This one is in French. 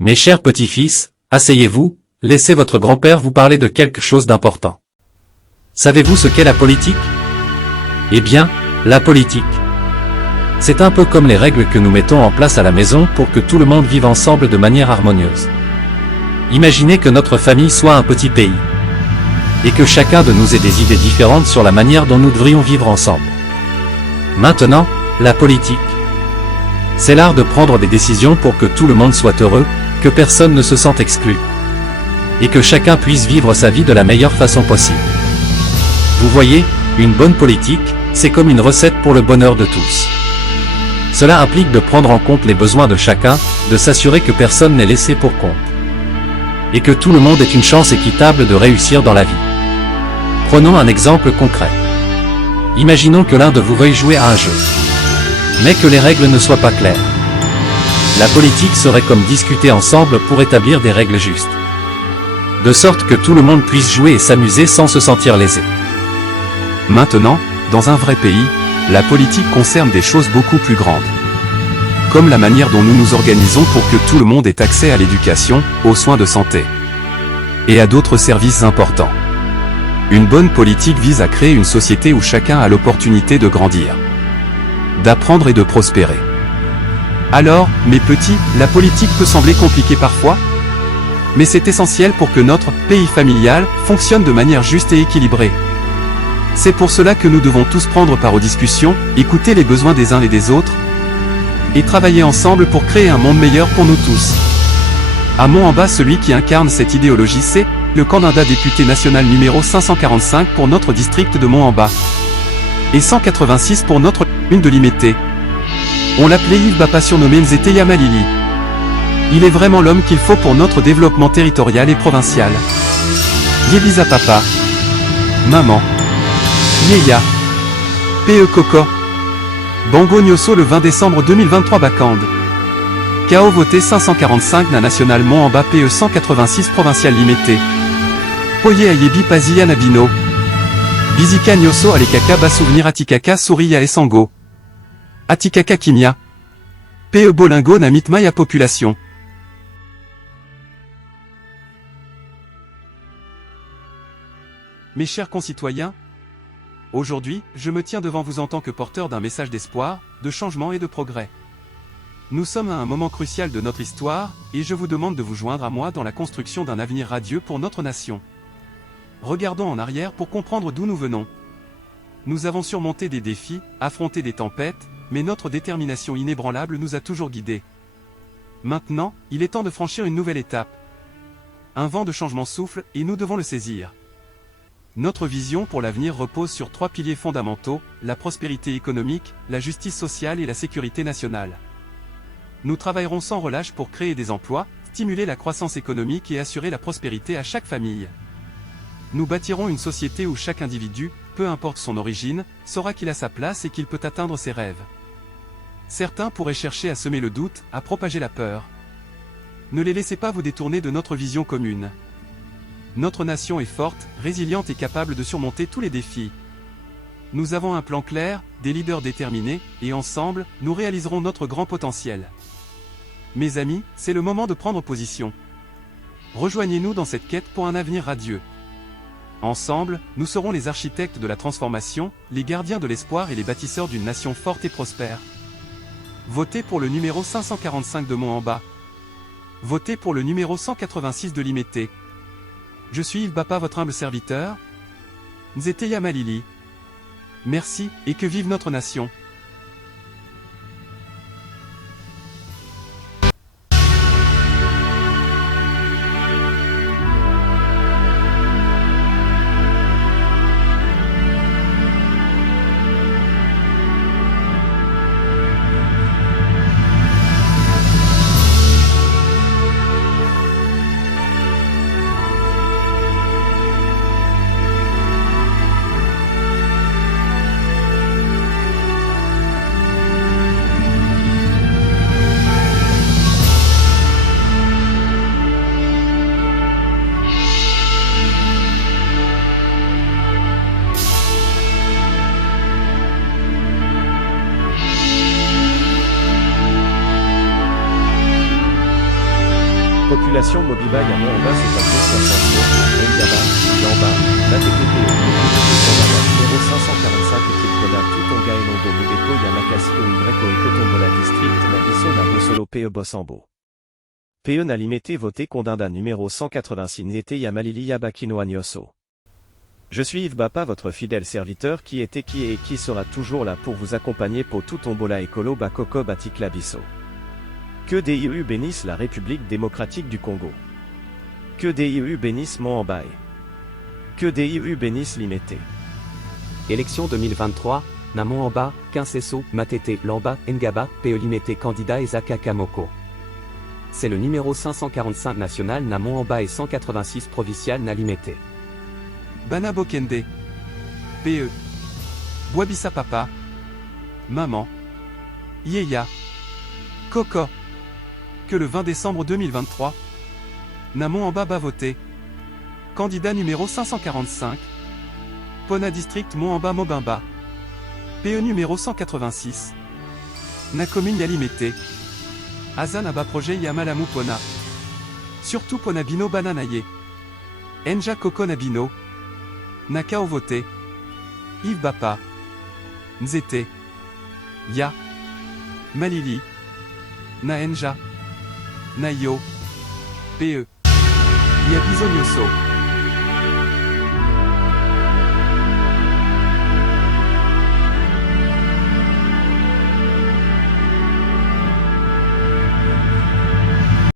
Mes chers petits-fils, asseyez-vous, laissez votre grand-père vous parler de quelque chose d'important. Savez-vous ce qu'est la politique? Eh bien, la politique. C'est un peu comme les règles que nous mettons en place à la maison pour que tout le monde vive ensemble de manière harmonieuse. Imaginez que notre famille soit un petit pays. Et que chacun de nous ait des idées différentes sur la manière dont nous devrions vivre ensemble. Maintenant, la politique. C'est l'art de prendre des décisions pour que tout le monde soit heureux, que personne ne se sente exclu. Et que chacun puisse vivre sa vie de la meilleure façon possible. Vous voyez, une bonne politique, c'est comme une recette pour le bonheur de tous. Cela implique de prendre en compte les besoins de chacun, de s'assurer que personne n'est laissé pour compte. Et que tout le monde ait une chance équitable de réussir dans la vie. Prenons un exemple concret. Imaginons que l'un de vous veuille jouer à un jeu. Mais que les règles ne soient pas claires. La politique serait comme discuter ensemble pour établir des règles justes. De sorte que tout le monde puisse jouer et s'amuser sans se sentir lésé. Maintenant, dans un vrai pays, la politique concerne des choses beaucoup plus grandes. Comme la manière dont nous nous organisons pour que tout le monde ait accès à l'éducation, aux soins de santé et à d'autres services importants. Une bonne politique vise à créer une société où chacun a l'opportunité de grandir, d'apprendre et de prospérer. Alors, mes petits, la politique peut sembler compliquée parfois, mais c'est essentiel pour que notre pays familial fonctionne de manière juste et équilibrée. C'est pour cela que nous devons tous prendre part aux discussions, écouter les besoins des uns et des autres, et travailler ensemble pour créer un monde meilleur pour nous tous. À Mont-en-Bas, celui qui incarne cette idéologie, c'est le candidat député national numéro 545 pour notre district de Mont-en-Bas, et 186 pour notre commune de Limete. On l'appelait Yves Bapa, surnommé Nzeteya Malili. Il est vraiment l'homme qu'il faut pour notre développement territorial et provincial. Yebiza Papa. Maman. Yeya. Pe Koko. Bango Nyoso le 20 décembre 2023 Bakande. Kao voté 545 na national Mont-en-Bas PE 186 provincial Limete. Poye Ayebi Pazia Nabino. Bizika Nyoso Alekaka Bas souvenir Atikaka Souriya Esango. Atikaka Kimia. Pe Bolingo Namitmaya population. Mes chers concitoyens, aujourd'hui, je me tiens devant vous en tant que porteur d'un message d'espoir, de changement et de progrès. Nous sommes à un moment crucial de notre histoire, et je vous demande de vous joindre à moi dans la construction d'un avenir radieux pour notre nation. Regardons en arrière pour comprendre d'où nous venons. Nous avons surmonté des défis, affronté des tempêtes, mais notre détermination inébranlable nous a toujours guidés. Maintenant, il est temps de franchir une nouvelle étape. Un vent de changement souffle, et nous devons le saisir. Notre vision pour l'avenir repose sur 3 piliers fondamentaux, la prospérité économique, la justice sociale et la sécurité nationale. Nous travaillerons sans relâche pour créer des emplois, stimuler la croissance économique et assurer la prospérité à chaque famille. Nous bâtirons une société où chaque individu, peu importe son origine, saura qu'il a sa place et qu'il peut atteindre ses rêves. Certains pourraient chercher à semer le doute, à propager la peur. Ne les laissez pas vous détourner de notre vision commune. Notre nation est forte, résiliente et capable de surmonter tous les défis. Nous avons un plan clair, des leaders déterminés, et ensemble, nous réaliserons notre grand potentiel. Mes amis, c'est le moment de prendre position. Rejoignez-nous dans cette quête pour un avenir radieux. Ensemble, nous serons les architectes de la transformation, les gardiens de l'espoir et les bâtisseurs d'une nation forte et prospère. Votez pour le numéro 545 de Mont-en-Bas. Votez pour le numéro 186 de Limete. Je suis Yves Bapa, votre humble serviteur. Nzeteya Malili. Merci, et que vive notre nation. Population Mobiba Yamoamba c'est-à-dire 60 Ngaba, Lamba, Natekete, numéro 545 Etilpona Tutonga et Longo Mudeko Yamakasi Greco et Kotombola District Nabiso Nabosolo Pe Bosambo. Pe Nalimete voté Condinda numéro 186 Nete Yamalili Yabakino Agnoso. Je suis Yves Bapa, votre fidèle serviteur qui était qui est et qui sera toujours là pour vous accompagner pour tout tombola écolo Bakoko Batikla Bisso. Que DIU bénisse la République démocratique du Congo. Que DIU bénisse Moambaye. Que DIU bénisse Limete. Élection 2023, Namoamba, Kinseso, Matete, Lamba, Ngaba, PE Limete candidat Ezaka Kamoko. C'est le numéro 545 national Namoamba et 186 provincial Nalimete. Bana Bokende. PE. Boabissa Papa. Maman. Yeya. Koko. Que le 20 décembre 2023. Namoamba va voter. Candidat numéro 545. Pona District Moamba Mobimba. PE numéro 186. Na commune Yalimete. Azanaba projet Yamalamu Pona. Surtout Pona Bino Bananaye. Enja Koko Nabino. Nakao voté. Yves Bapa. Nzete. Ya. Malili. Naenja. Nayo. PE. Yabizonyoso.